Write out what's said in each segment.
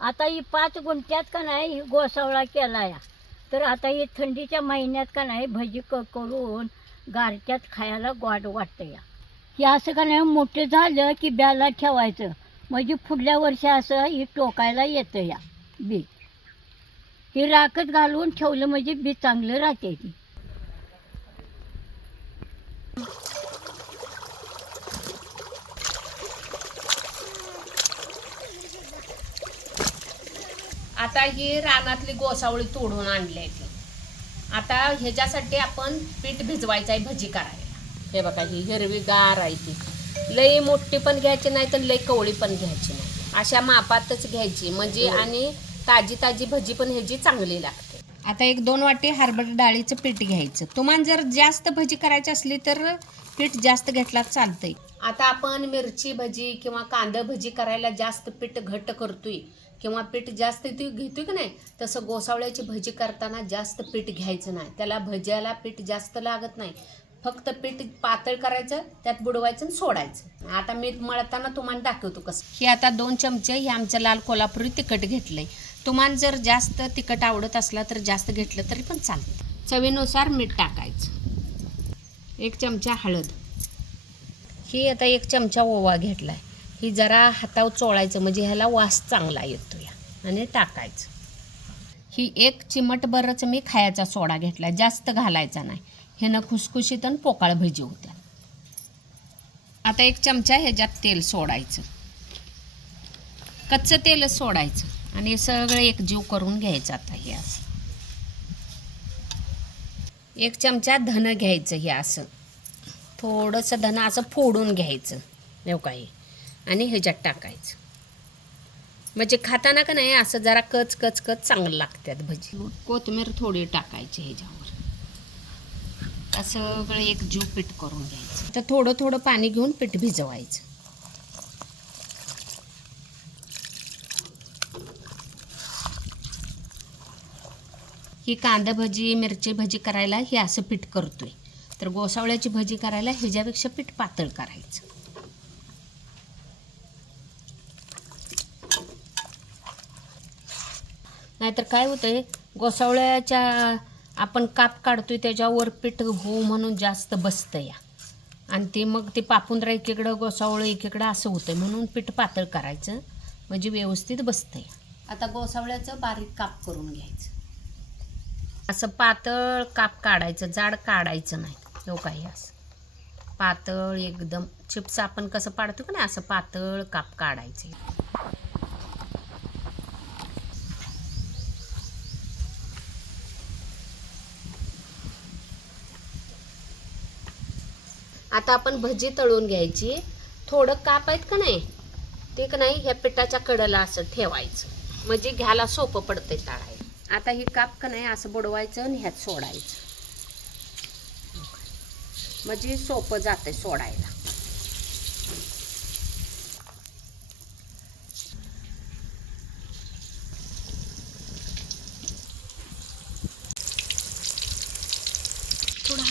आता ही पाच गुंठ्यात का नाही ही गोसावळा केला या. तर आता ही थंडीच्या महिन्यात का नाही भजी क करून गारट्यात खायला गोड वाटतं या. हे असं का नाही मोठं झालं की ब्याला ठेवायचं. म्हणजे पुढल्या वर्षी असं ही टोकायला येतं या बी. ही राखत घालून ठेवलं म्हणजे बी चांगलं राहते ती. आता ही रानातली गोसावळी तोडून आणली आहे ती. आता ह्याच्यासाठी आपण पीठ भिजवायचं आहे भजी करायला. हे बघा ही हिरवी गार आहे ती. लई मोठी पण घ्यायची नाही तर लई कवळी पण घ्यायची नाही. अशा मापातच घ्यायची. म्हणजे आणि ताजी ताजी भजी पण ह्याची चांगली लागते. आता एक दोन वाटी हरभरा डाळीचं पीठ घ्यायचं. तुम्हाला जर जास्त भजी करायची असली तर पीठ जास्त घेतला चालतंय. आता आपण मिरची भजी किंवा कांदा भजी करायला जास्त पीठ घट्ट करतोय. किंवा पीठ जास्त ती घेतोय की नाही तसं गोसावळ्याची भजी करताना जास्त पीठ घ्यायचं नाही. त्याला भज्याला पीठ जास्त लागत नाही. फक्त पीठ पातळ करायचं त्यात बुडवायचं आणि सोडायचं. आता मी मळताना तुम्हाला दाखवतो कसं. हे आता दोन चमचे हे आमचं लाल कोल्हापुरी तिखट घेतलंय. तुम्हाला जर जास्त तिखट आवडत असला तर जास्त घेतलं तरी पण चालतं चवीनुसार मीठ टाकायचं. एक चमचा हळद. ही आता एक चमचा ओवा घेतला आहे ही जरा हातावर चोळायचं म्हणजे ह्याला वास चांगला येतो या. आणि टाकायचं. ही एक चिमटभरच मी खायचा सोडा घेतला जास्त घालायचा नाही. ह्यानं खुसखुशीत आणि पोकाळ भजी होत्या. आता एक चमचा ह्याच्यात तेल सोडायचं. कच्चं तेलच सोडायचं. आणि सगळं सगळं एकजीव करून घ्यायचं आता हे असं. एक चमचा धन घ्यायचं हे असं. थोडंसं धन असं फोडून घ्यायचं नेव काही. आणि ह्याच्यात टाकायचं. म्हणजे खाताना का नाही असं जरा कच कच कच चांगलं लागतात भजी. कोथिंबीर थोडी टाकायची ह्याच्यावर. असं सगळं एक जीव पीठ करून घ्यायचं. तर थोडं थोडं पाणी घेऊन पीठ भिजवायचं. ही कांदा भजी मिरची भजी करायला हे असं पीठ करतोय. तर गोसावळ्याची भजी करायला ह्याच्यापेक्षा पीठ पातळ करायचं. नाहीतर काय होतंय गोसावळ्याच्या आपण काप काढतोय त्याच्यावर पीठ हो म्हणून जास्त बसतं या आणि ते मग ते पापुंद्रा एकीकडं गोसावळं एकीकडं असं होतं म्हणून पीठ पातळ करायचं. म्हणजे व्यवस्थित बसतंय. आता गोसावळ्याचं बारीक काप करून घ्यायचं. असं पातळ काप काढायचं जाड काढायचं नाही. हो काही असं. पातळ एकदम. चिप्स आपण कसं पाडतो का नाही असं पातळ काप काढायचे. आता आपण भजी तळून घ्यायची. थोडं काप आहेत का नाही? ते का नाही ह्या पिठाच्या कडला असं ठेवायचं. म्हणजे घ्यायला सोपं पडतंय तळायला. आता ही काप का नाही असं बुडवायचं आणि ह्यात सोडायचं. म्हणजे सोपं जातंय सोडायला. थोडं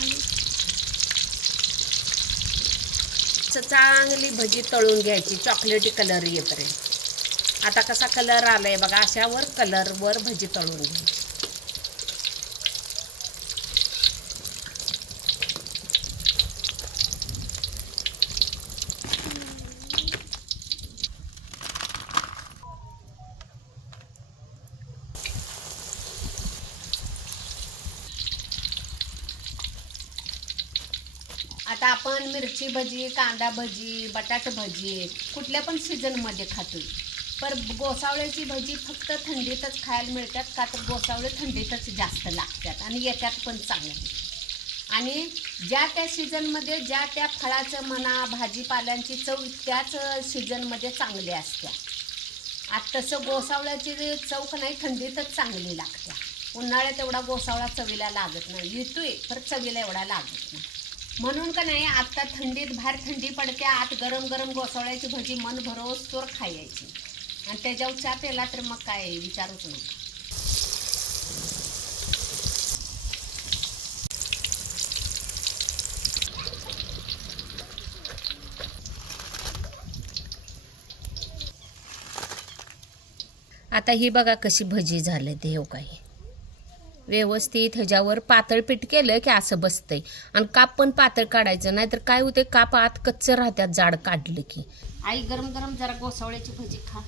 चांगली भजी तळून घ्यायची चॉकलेटी कलर येईपर्यंत आता कसा कलर आलाय बघा अशावर कलरवर भजी तळून घ्यायची. आता आपण मिरची भजी कांदा भजी बटाट भजी कुठल्या पण सीझनमध्ये खातो पर गोसावळ्याची भजी फक्त थंडीतच खायला मिळतात का तर गोसावळे थंडीतच जास्त लागतात आणि येतात पण चांगले. आणि ज्या त्या सीझनमध्ये ज्या त्या फळाचं म्हणा भाजीपाल्यांची चव त्याच सीझनमध्ये चांगली असत्या. आता तसं गोसावळ्याची चव नाही थंडीतच चांगली लागत्या. उन्हाळ्यात एवढा गोसावळा चवीला लागत नाही. येतोय पर चवीला एवढा लागत नाही. म्हणून का नाही आत्ता थंडीत बाहेर थंडी पडते आत गरम गरम घोसळायची भजी मन भरोस तोर खायची. आणि त्याच्यावर चा पेला तर मग काय विचारूच नका. आता ही बघा कशी भजी झाले ते हो काही. व्यवस्थित ह्याच्यावर पातळ पीठ केलं की असं बसतंय. आणि काप पण पातळ काढायचं नाहीतर काय होते काप आत कच्चं राहत्यात जाड काढलं की. आई गरम गरम जरा गोसावळ्याची भजी खा.